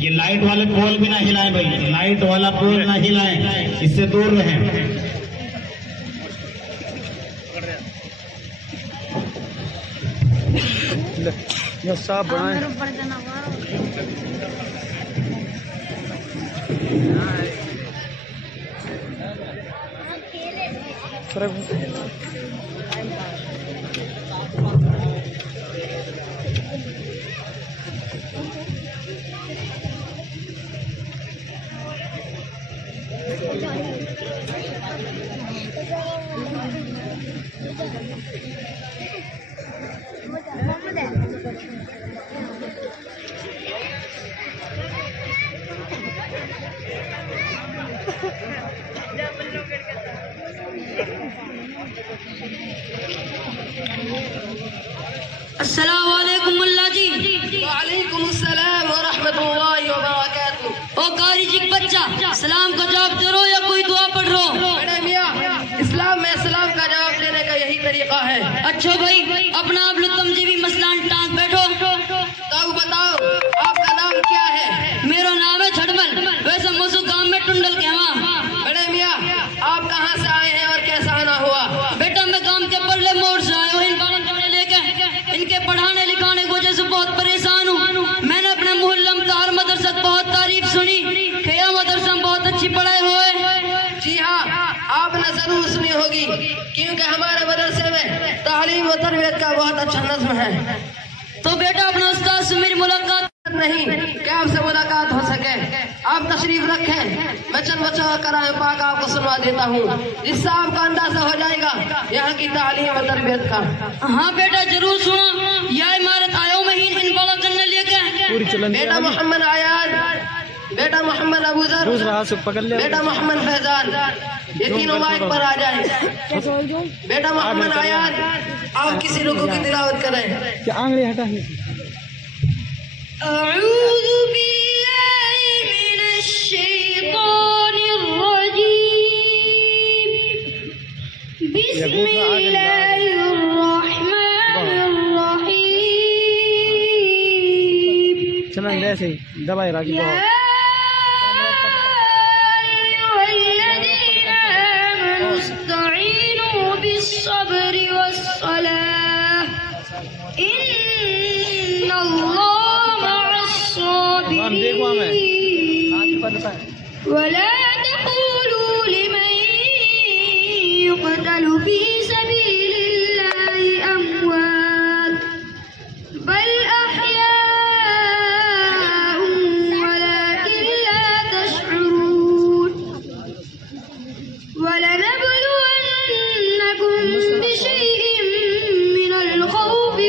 ये लाइट वाले पोल भी ना हिलाएं भाई, लाइट वाला पोल ना हिलाएं, इससे दूर रहें। ये साफ बनाए। अस्सलाम वालेकुम मुल्ला जी। वालेकुम अस्सलाम व रहमतुल्लाहि व बरकातहू। ओ कारी जी बच्चा, सलाम का जवाब दे रहो या कोई दुआ पढ़ रहो? बड़े मियाँ, इस्लाम में सलाम का जवाब देने का यही तरीका है। अच्छा भाई, अपना आप लुत्तम जी भी मसलान टांग बैठो। तो बताओ आपका नाम क्या है? मेरा नाम है झड़मल, वैसे मसू गांव में टुंडल के वहाँ। बड़े मियाँ, आप कहाँ से आए हैं और कैसा आना हुआ? बेटा मैं गांव के परले मोड़ से आया हूँ, इन बालन जोड़े लेके इनके पढ़ाने लिखाने की वजह से बहुत परेशान हूँ। मैंने अपने मोहल्ला में तार मदरसा की बहुत तारीफ सुनी, खैया मदरसा में बहुत अच्छी पढ़ाई हुए। जी हाँ, आपने जरूर सुनी होगी, क्योंकि हमारे मदरसे में तालीम और तरबियत का बहुत अच्छा नज़्म है। तो बेटा अपना उस्ताद से मेरी मुलाकात नहीं, क्या आपसे मुलाकात हो सके? आप तशरीफ रखें, मैं चंद बच्चों कराए पाक आपको सुनवा देता हूँ, जिससे आपका अंदाजा हो जाएगा यहाँ की तालीम और तरबियत का। हाँ बेटा जरूर सुनो। यह इमारत आयो महीन इन बड़ा करने लेके बेटा मोहम्मद आयान, बेटा मोहम्मद अबूजर, बेटा मोहम्मद फैजान, ये तीनों माइक पर आ जाए। बेटा मोहम्मद आयान, आप किसी रुकू की तिलावत करें। आंगली हटा। अऊज़ु बिल्लाहि मिनश शैतानिर रजीम। बिस्मिल्लाहिर रहमानिर रहीम। चलन ऐसे दबाई राखी अय्युहल्लज़ीना आमनू इस्तईनू बिस्सब्रि वस्सलाह इन्नल्लाह वला तक़ूलू लिमन युक़तलु फी सबीलिल्लाहि अम्वात बल अहयाउन वलाकिन ला तशऊरून वलनबलुवन्नकुम बिशैइन मिनल खौफि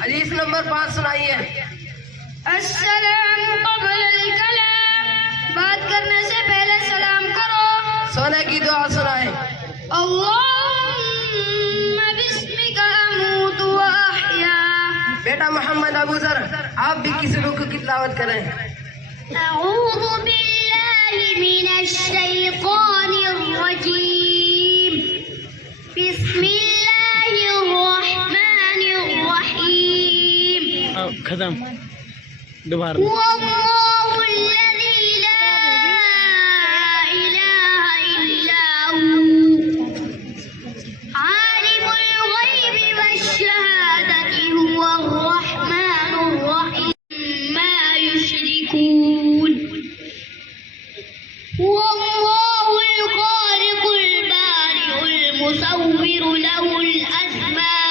हदीस नंबर 5 सुनाइए। अस्सलाम क़ब्ल अल-कलाम, बात करने से पहले सलाम करो। सोने की दुआ सुनाए। अल्लाहुम्मा बिस्मिका अमूतु व अहया। बेटा मोहम्मद अबूजर, आप भी किसी रुकू की तिलावत करें। अऊज़ु बिल्लाहि मिनश शैतानिर रजीम। बिस्मिल्लाहिर रहमानिर रहीम। खत्म दोबारा। हुवल्लाहुल्लज़ी ला इलाहा इल्ला हू आलिमुल गैबि वश्शहादति हुवर रहमानुर रहीम मा युश्रिकून। हुवल्लाहुल खालिकुल बारिउल मुसव्विरु लहुल अस्माउल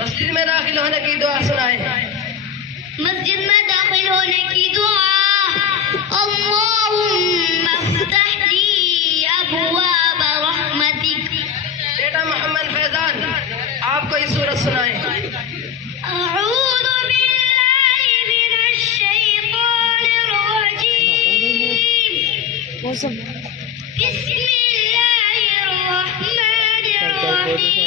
मस्जिद में दाखिल होने की दुआ सुनाएं। मस्जिद में दाखिल होने की दुआ अल्लाहुम्मा फ़्तह ली अबवाब रहमतिक। बेटा मोहम्मद फैजान आप कोई सूरत सुनाएं। अऊज़ु बिल्लाहि मिनश शैतानिर रजीम बिस्मिल्लाहिर रहमानिर रहीम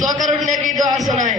सोकर उठने की दुआ सुनाएं।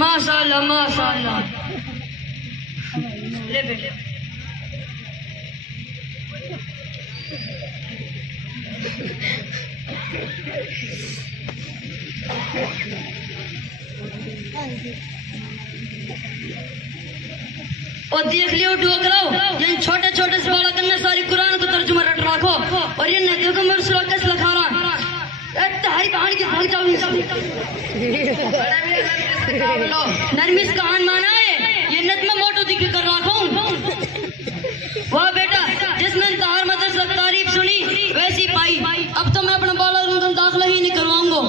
माशाल्लाह माशाल्लाह। ले बेटे और देख लियो डोकराओ ये छोटे छोटे से बालक ने सारी कुरान को तर्जुमा रट रखो और ये न देखो मेरे श्लोक कैसे लिखा रहा तहारी बहन की भाग जाओ नरमी से कहान माना है ये नत में मोटो दिख कर रखो वाह बेटा जिसने तहार मदरसा तारीफ सुनी वैसी पाई अब तो मैं अपना बालक में दाखिला ही नहीं करवाऊंगा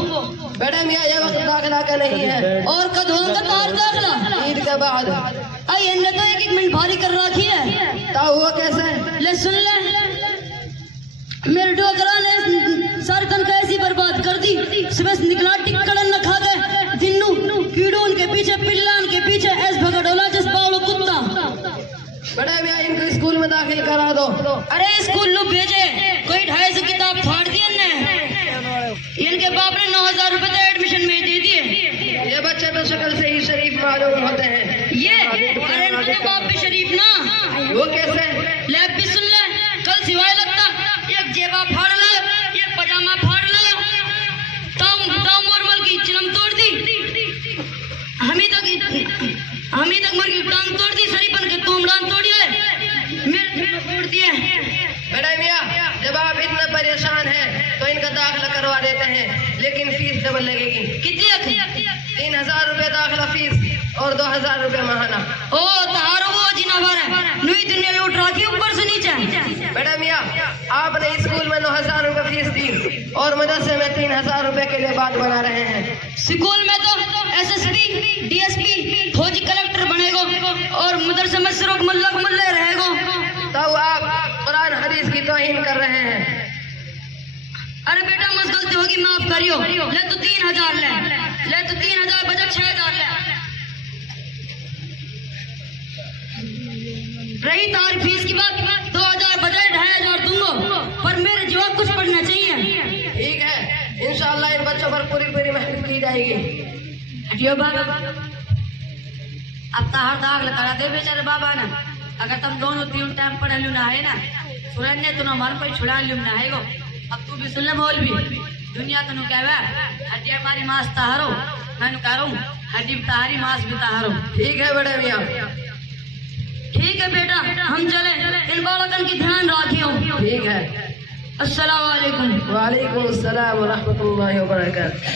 बेटा मियाँ ये वक्त दाखिला का नहीं है, और कद होगा तार दाखिला ईद के बाद। आई इन्हें तो एक मिनट भारी कर रखी है ता हुआ कैसे? ले सुन ले मेरे डोकरा ने सार कन का ऐसी बर्बाद कर दी सुबह से निकला टिक्कड़न न खा गए दिन्नू कीड़ों के पीछे पिल्लान के पीछे ऐस भगड़ोला जिस बावलो कुत्ता। बड़ा मियाँ इनको स्कूल में दाखिल करा दो। अरे स्कूल लो भेजे कोई 250 किताब फाड़ दिए ने इनके बाप ने 9,000 रुपए तो एडमिशन में दे दिए। ये बच्चे तो शक्ल से ही शरीफ मालूम होते हैं। ये अरे इनके बाप भी शरीफ ना वो कैसे? ले भी सुन ले कल सिवाय लगता एक जेबा फाड़ ले एक पजामा फाड़ ले तम मुरमल की चिलम तोड़ दी हमी तक मुर्गी टांग तोड़ दी सरीपन के तोमड़ान तोड़ी है मेरे तोड़ दिए। बड़ा मियाँ जब आप इतना परेशान हैं तो इनका दाखिला करवा देते हैं, लेकिन फीस डबल लगेगी। कितनी 3,000 रुपए दाखिला फीस और 2,000 रुपए महाना। ओ तहारो वो जिना भर है नुई दुनिया लूट रखी ऊपर से नीचे। बड़ा मियाँ आपने स्कूल में 9,000 रुपए फीस दी और मदरसे में 3,000 रुपए के लिए बात बना रहे हैं। स्कूल में तो एसएसपी डीएसपी फौजी कलेक्टर बनेगो और मदरसे में सिर्फ मल्लक मल्ले रहेगो। तो आप कुरान हदीस की तौहीन कर रहे हैं। अरे बेटा मुझ गलती होगी माफ करियो ले तो 3,000 ले तो 3,000 बजट 6,000 ले रही तार फीस की बात 2,000 बजट 2,500 दूंगा पर मेरे जीवा कुछ पढ़ना चाहिए। ठीक है इंशाअल्लाह इन बच्चों पर पूरी मेहनत की जाएगी। हटियो बाबा अब तार दाग लगा दे बेचारे बाबा ना अगर तुम दोनों 3 टाइम पढ़ लू ना है ना सुरन्ने तो हमारे कोई छुड़ा लू ना है गो अब तू भी सुन ले बोल भी दुनिया तनु कहवे हड्डी हमारी मांस तारो मैं करूं हड्डी तारी मांस भी तारो। ठीक है बड़े मियाँ। ठीक है बेटा हम चले इन बालकन की ध्यान रखियो। ठीक है अस्सलाम वालेकुम। वालेकुम अस्सलाम व रहमतुल्लाहि व बरकातहू।